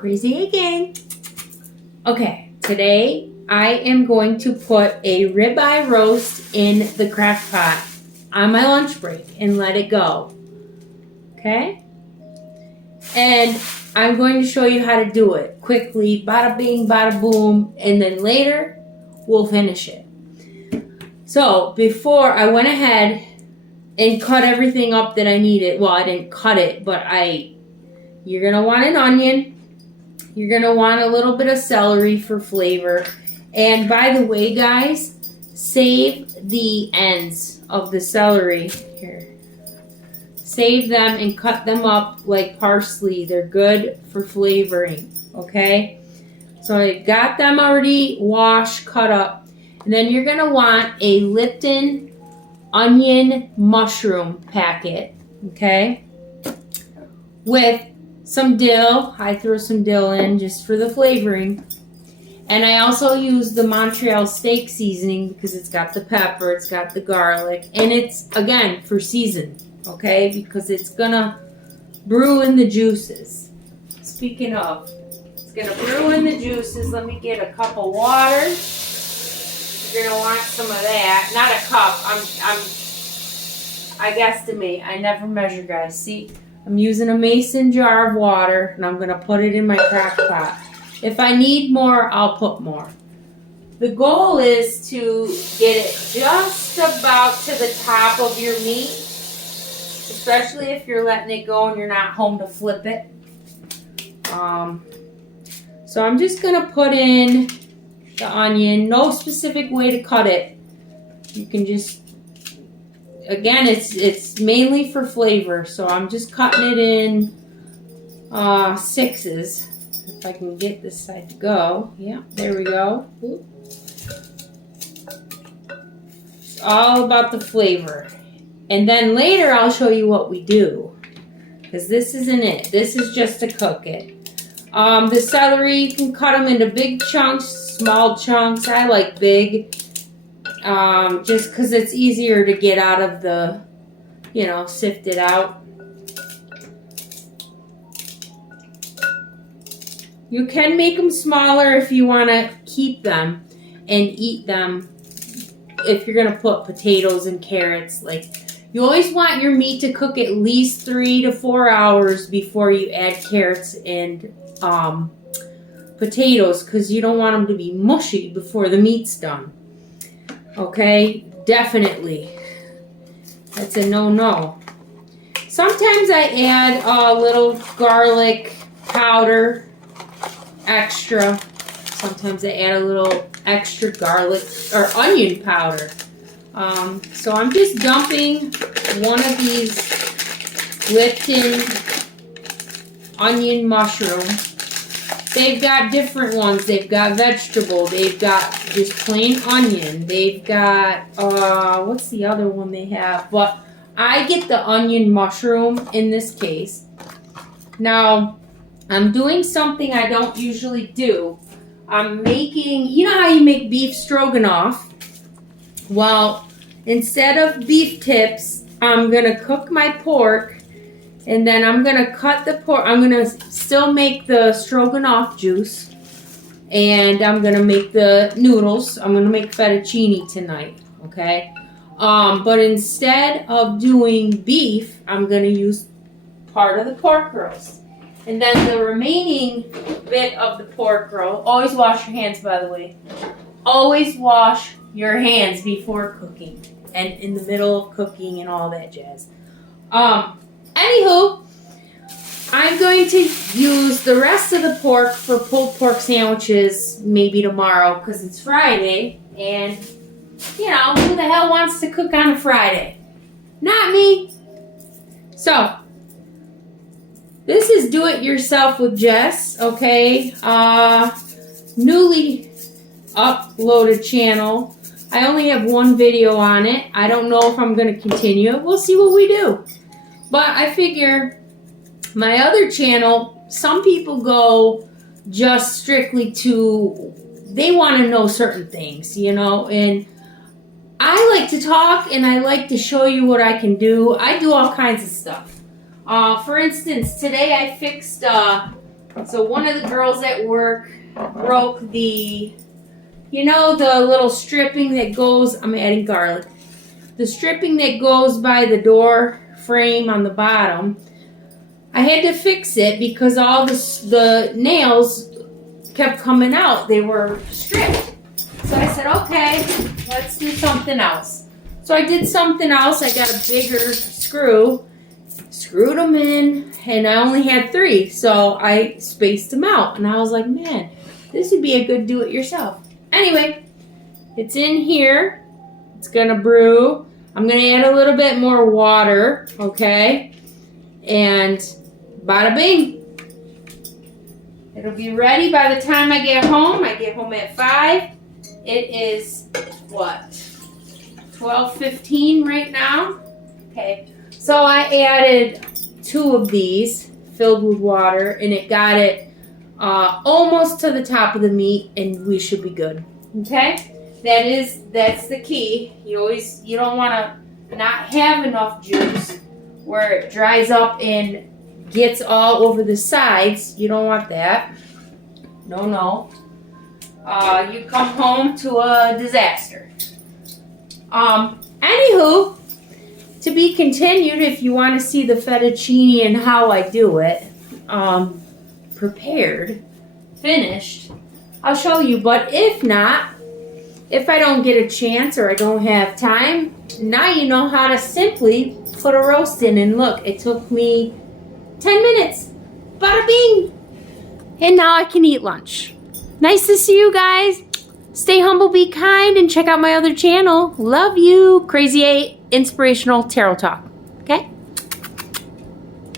Crazy again. Okay, today I am going to put a ribeye roast in the crock pot on my lunch break and let it go. Okay? And I'm going to show you how to do it quickly, bada bing, bada boom, and then later we'll finish it. So before I went ahead and cut everything up that I needed. Well, I didn't cut it, but you're going to want an onion. You're going to want a little bit of celery for flavor. And by the way, guys, save the ends of the celery. Here. Save them and cut them up like parsley. They're good for flavoring, okay? So I got them already washed, cut up. And then you're going to want a Lipton onion mushroom packet, okay? With some dill. I throw some dill in just for the flavoring. And I also use the Montreal steak seasoning because it's got the pepper, it's got the garlic, and it's, again, for season, okay? Because it's going to brew in the juices. Speaking of, it's going to brew in the juices. Let me get a cup of water. You're going to want some of that. Not a cup. I guesstimate. I never measure, guys. See, I'm using a mason jar of water, and I'm going to put it in my crock pot. If I need more, I'll put more. The goal is to get it just about to the top of your meat, especially if you're letting it go and you're not home to flip it. So I'm just going to put in the onion. No specific way to cut it. You can just, again, it's mainly for flavor, so I'm just cutting it in sixes. If I can get this side to go. Yeah, there we go. Ooh. It's all about the flavor. And then later I'll show you what we do, because this isn't it. This is just to cook it. The celery, you can cut them into big chunks, small chunks. I like big, just because it's easier to get out of the, sift it out. You can make them smaller if you want to keep them and eat them. If you're going to put potatoes and carrots, you always want your meat to cook at least 3 to 4 hours before you add carrots and potatoes, because you don't want them to be mushy before the meat's done. Okay, definitely. That's a no-no. Sometimes I add a little garlic powder, extra. Sometimes I add a little extra garlic or onion powder. So I'm just dumping one of these Lipton onion mushrooms. They've got different ones. They've got vegetable. They've got just plain onion. They've got, what's the other one they have? But I get the onion mushroom in this case. Now, I'm doing something I don't usually do. I'm making, you know how you make beef stroganoff? Well, instead of beef tips, I'm going to cook my pork, and then I'm going to cut the pork. I'm going to still make the stroganoff juice, and I'm going to make the noodles. I'm going to make fettuccine tonight, okay? But instead of doing beef, I'm going to use part of the pork roast. And then the remaining bit of the pork roast, always wash your hands, by the way. Always wash your hands before cooking and in the middle of cooking and all that jazz. Anywho, I'm going to use the rest of the pork for pulled pork sandwiches maybe tomorrow, because it's Friday, and who the hell wants to cook on a Friday? Not me. So, this is Do It Yourself with Jess, okay? Newly uploaded channel. I only have one video on it. I don't know if I'm going to continue it. We'll see what we do. But I figure my other channel, some people go just strictly to, they want to know certain things, and I like to talk and I like to show you what I can do. I do all kinds of stuff. For instance, today I fixed So one of the girls at work broke the, you know, the little stripping that goes, I'm adding garlic, the stripping that goes by the door frame on the bottom. I had to fix it because all the nails kept coming out. They were stripped. So I said, okay, let's do something else. So I did something else. I got a bigger screw, screwed them in, and I only had 3. So I spaced them out. And I was like, man, this would be a good do-it-yourself. Anyway, it's in here. It's going to brew. I'm going to add a little bit more water, okay? And bada bing. It'll be ready by the time I get home. I get home at 5. It is, what, 12:15 right now? Okay, so I added 2 of these filled with water, and it got it almost to the top of the meat, and we should be good. Okay, that's the key. You don't want to not have enough juice where it dries up and gets all over the sides. You don't want that. No. You come home to a disaster. Anywho, to be continued, if you want to see the fettuccine and how I do it, prepared, finished, I'll show you. But if not, if I don't get a chance or I don't have time, now you know how to simply put a roast in. And look, it took me 10 minutes. Bada bing! And now I can eat lunch. Nice to see you guys. Stay humble, be kind, and check out my other channel. Love you. Crazy 8 Inspirational Tarot Talk.